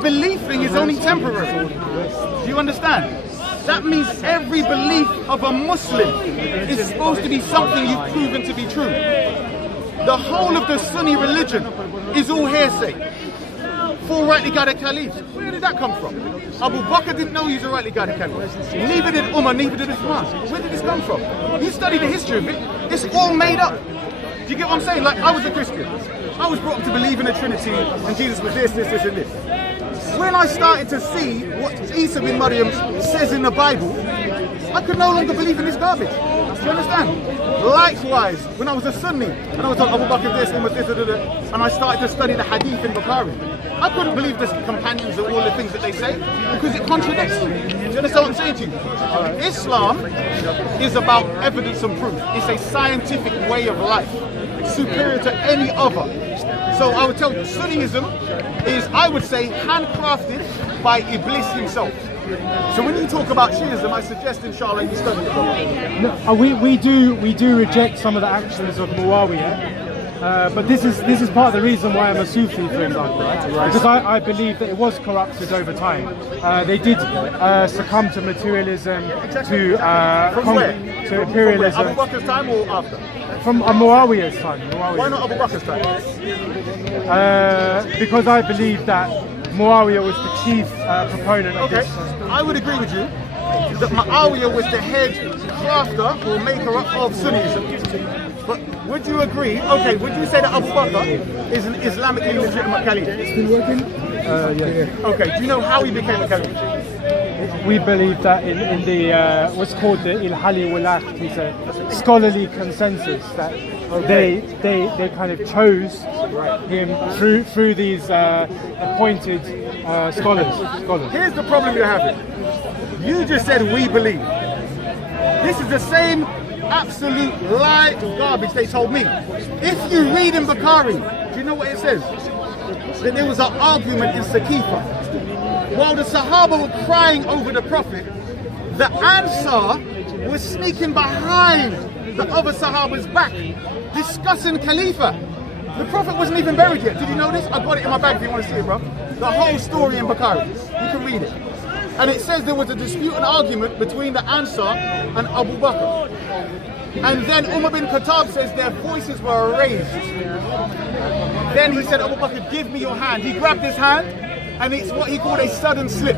belief thing is only temporary. Do you understand? That means every belief of a Muslim is supposed to be something you've proven to be true. The whole of the Sunni religion is all hearsay. 4 rightly guided caliphs. Where did that come from? Abu Bakr didn't know he was a rightly guided caliph. Neither did Umar, neither did Uthman. Where did this come from? You study the history of it, it's all made up. Do you get what I'm saying? Like, I was a Christian. I was brought up to believe in the Trinity and Jesus was this, and this. When I started to see what Isa bin Maryam says in the Bible, I could no longer believe in this garbage. Do you understand? Likewise, when I was a Sunni, and I was like, Abu Bakr this, Umar this, and I started to study the Hadith in Bukhari, I couldn't believe the companions and all the things that they say, because it contradicts them. Do you understand what I'm saying to you? Islam is about evidence and proof. It's a scientific way of life, superior to any other. So I would tell you, Sunnism is, I would say, handcrafted by Iblis himself. So when you talk about Shiism, I suggest, inshallah, you study the book. No, we do reject some of the actions of Muawiyah, but this is part of the reason why I'm a Sufi, for example, because I believe that it was corrupted over time. They did succumb to materialism, to imperialism. Abu Bakr's time or after? From Muawiyah's time. Why not Abu Bakr's time? Because I believe that Muawiyah was the chief proponent of this. I would agree with you that Muawiyah was the head crafter or maker of Sunnism. But would you agree, would you say that Abu Bakr is an Islamically legitimate caliph? Yeah. Okay, do you know how he became a caliph? We believe that in the what's called the Ilhali wal Aqd, it's a scholarly consensus that they kind of chose him through these appointed scholars. Here's the problem you're having. You just said we believe. This is the same absolute lie garbage they told me. If you read in Bukhari, do you know what it says? That there was an argument in Saqifa. While the Sahaba were crying over the Prophet, the Ansar was sneaking behind the other Sahaba's back, discussing Khalifa. The Prophet wasn't even buried yet. Did you know this? I got it in my bag if you want to see it, bro. The whole story in Bukhari. You can read it. And it says there was a dispute and argument between the Ansar and Abu Bakr. And then Umar bin Khattab says their voices were raised. Then he said, Abu Bakr, give me your hand. He grabbed his hand, and it's what he called a sudden slip.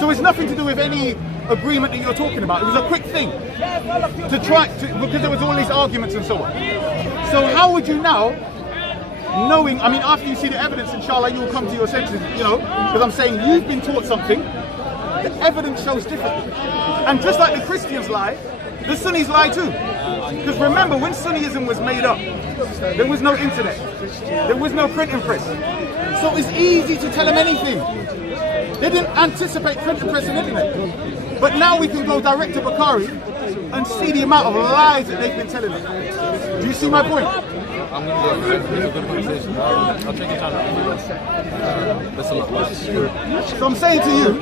So it's nothing to do with any agreement that you're talking about. It was a quick thing because there was all these arguments and so on. So how would you now, knowing, I mean, after you see the evidence, inshallah, you will come to your senses, you know, because I'm saying you've been taught something, the evidence shows differently. And just like the Christians lie, the Sunnis lie too. Because remember, when Sunnism was made up, there was no internet, there was no printing press. So it's easy to tell them anything. They didn't anticipate printing press and internet. But now we can go direct to Bukhari and see the amount of lies that they've been telling us. Do you see my point? I'll take your time. So I'm saying to you,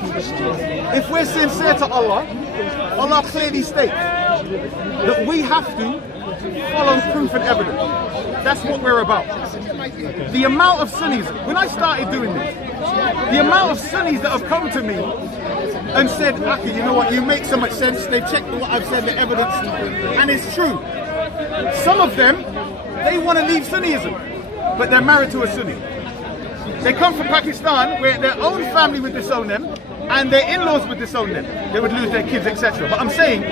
if we're sincere to Allah, Allah clearly states that we have to follow proof and evidence. That's what we're about. The amount of Sunnis, when I started doing this, the amount of Sunnis that have come to me and said, Aki, you know what, you make so much sense, they've checked what I've said, the evidence, and it's true. Some of them, they want to leave Sunnism, but they're married to a Sunni. They come from Pakistan, where their own family would disown them, and their in-laws would disown them. They would lose their kids, etc. But I'm saying,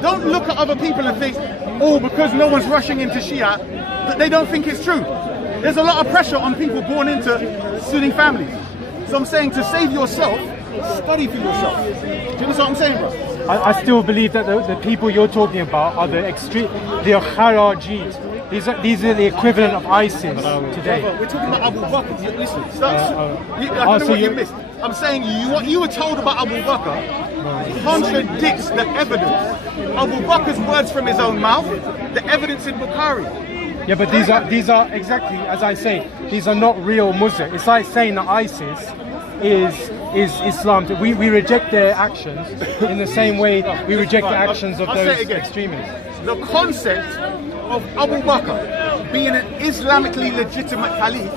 don't look at other people and think, oh, because no one's rushing into Shia, that they don't think it's true. There's a lot of pressure on people born into Sunni families. So I'm saying, to save yourself, study for yourself. Do you understand what I'm saying, bro? I still believe that the people you're talking about are the extreme, the Khawarij. These are the equivalent of ISIS today. We're talking about Abu Bakr. Listen, I don't know what you missed. I'm saying what you were told about Abu Bakr contradicts the evidence. Abu Bakr's words from his own mouth, the evidence in Bukhari. Yeah, but these are exactly as I say. These are not real Muslims. It's like saying that ISIS is Islam. We reject their actions in the same way we reject the actions of those extremists. The concept of Abu Bakr being an Islamically legitimate caliph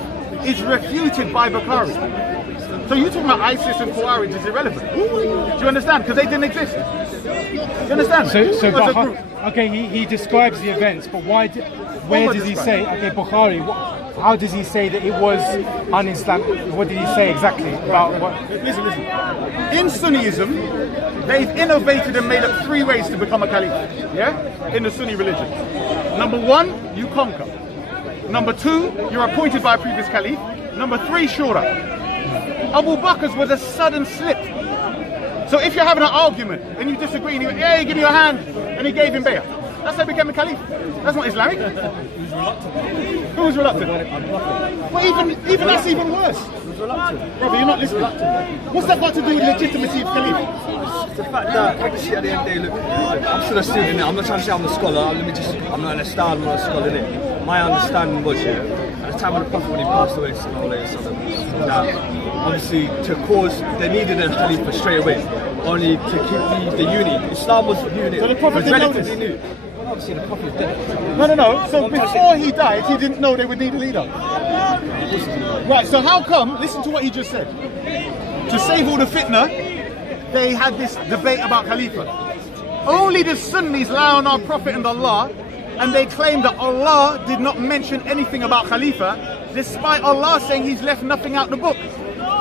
is refuted by Bukhari. So you talking about ISIS and Khawarij is irrelevant. Do you understand? Because they didn't exist. Do you understand? Okay, he describes the events, but where does he say? Okay, Bukhari. How does he say that it was un-Islamic? What did he say exactly about what? Listen. In Sunniism, they've innovated and made up 3 ways to become a Khalif. Yeah, in the Sunni religion. Number 1, you conquer. Number 2, you're appointed by a previous Khalif. Number 3, shura. Abu Bakr's was a sudden slip. So if you're having an argument and you disagree and you go, hey, give me your hand, and he gave him bay'ah, that's how he became a Khalif. That's not Islamic. Who was reluctant? Well, even that's even worse. Brother, you're not listening. What's that got to do with legitimacy of Khalif? It's the fact that actually at the end of the day, look, I'm still a student. I'm not trying to say I'm a scholar. I'm not a star. I'm not a scholar. Innit? My understanding was, at the time of the Prophet when he passed away, that obviously to cause they needed a Khalifa straight away, only to keep the unity. Islam was unity. So the Prophet didn't know this? Obviously the Prophet was dead. No. So before he died, he didn't know they would need a leader. Right, so how come, listen to what he just said, to save all the fitna, they had this debate about Khalifa. Only the Sunnis lie on our Prophet and Allah, and they claim that Allah did not mention anything about Khalifa, despite Allah saying he's left nothing out the book.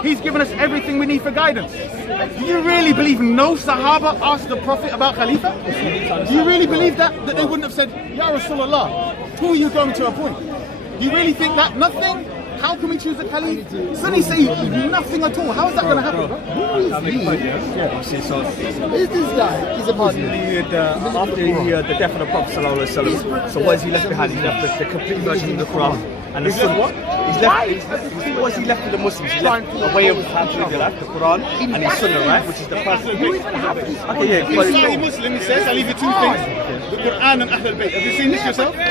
He's given us everything we need for guidance. Do you really believe no Sahaba asked the Prophet about Khalifa? Do you really believe that they wouldn't have said, Ya Rasulullah, who are you going to appoint? Do you really think that? Nothing? How can we choose a Khalif? Sunni say nothing at all. How is that going to happen? Who is he? So Who's this guy? He's a Muslim. After he heard the death of the Prophet ﷺ, so what has he left behind? He left the complete version of the Quran. And the Sunnah. What has he left to the Muslims? He left a way of how to live their life, the Quran and the Sunnah, right? Which is the person. Okay, yeah. Sahih Muslim, it says, I leave you 2 things. The Quran and Ahlul Bayt. Have you seen this yourself? Be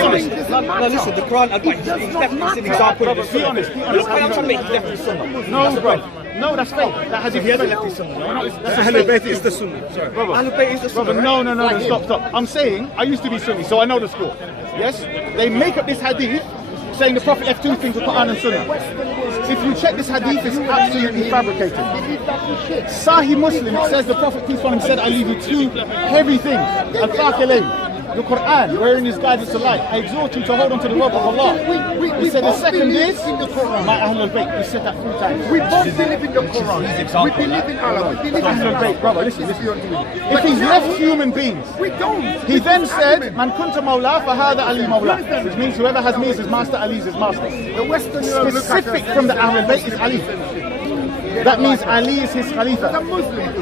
honest. No, listen, the Quran, he's left an example. Be honest. Look what I'm trying to make, he left his Sunnah. No, bro. No, that's fake. That has He hasn't left his Sunnah. Ahlul Bayt is the Sunnah. Sorry. Ahlul Bayt is the Sunnah. Brother, no, stop. I'm saying, I used to be Sunni, so I know the score. Yes? They make up this hadith saying the Prophet left 2 things, the Quran and Sunnah. If you check this hadith, it's absolutely fabricated. Sahih Muslim, it says the Prophet, peace on him, said, I leave you 2 heavy things. Al-Thaqilayn. The Quran, wherein is guidance to life. I exhort you to hold on to the rope of Allah. He said the second is my Ahlul Bayt. He said that 3 times. We both believe in the Quran. We believe in Allah. We believe in Ahlul Allah. Bayt, brother, listen. If he's left human beings, We don't. he then said, Man kunta mawla fahada Ali mawla. Which means whoever has me as his master, Ali is his master. The Western Europe look at Specific from the Ahlul Bayt is Ali. That means Ali is his the Khalifa. Muslim.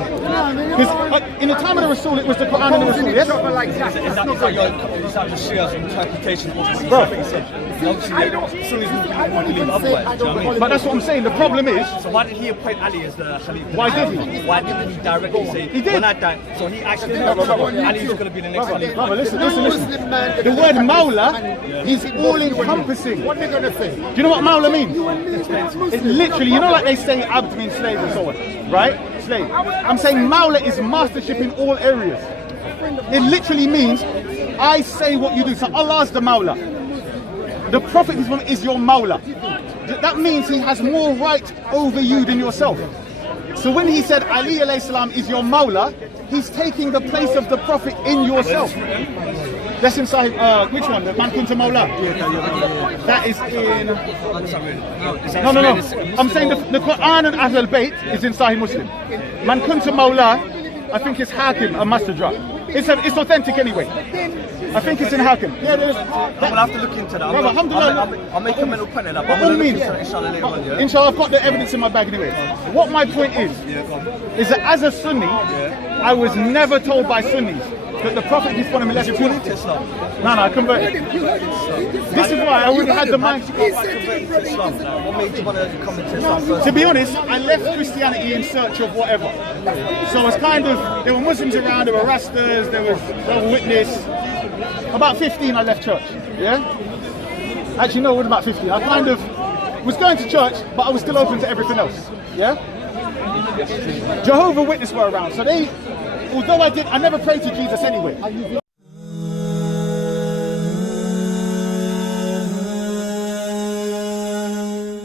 Because in the time of the Rasul, it was the Quran and the Rasul, yes? Like that. Is that just Shia's interpretation of what he said? I don't Otherwise, But that's what I'm saying. The problem is, so why did he appoint Ali as the Khalifa? why did he? Why didn't he directly say, He did. when I die? So he actually knew Ali was going to be the next Khalifa. Brother, listen. Muslim man. The word Mawla is all-encompassing. What are they going to say? Do you know what Mawla means? It's literally, you know, like they say Abd means slave and so on, right? Slave. I'm saying Mawla is mastership in all areas. It literally means I say what you do. So Allah's the Mawla. The Prophet is your Mawla. That means he has more right over you than yourself. So when he said Ali alayhi salam is your Mawla, he's taking the place of the Prophet in yourself. That's in Sahih, which one? The Man Kunta Mawla? That is in... No. I'm saying the Quran and Ahlul Bayt is in Sahih Muslim. Man Kunta Mawla, I think it's Hakim, a Mastajra. It's authentic anyway. I think it's in Hakim. Yeah, We'll have to look into that. Brother, alhamdulillah. I'll make a mental point of that. By all means. Inshallah later on, yeah? Inshallah, I've got the evidence in my bag anyway. What my point is that as a Sunni, I was never told by Sunnis that the Prophet before him left 2 things. No, I converted. This is why I already had the mind. What made you want to come into Islam first? To be honest, I left Christianity in search of whatever. So it's kind of, there were Muslims around, there were Rastas, there was Jehovah's Witness. About 15 I left church, yeah? Actually no, it was about 15. I kind of was going to church, but I was still open to everything else, yeah? Jehovah's Witness were around, so they, although I never prayed to Jesus anyway.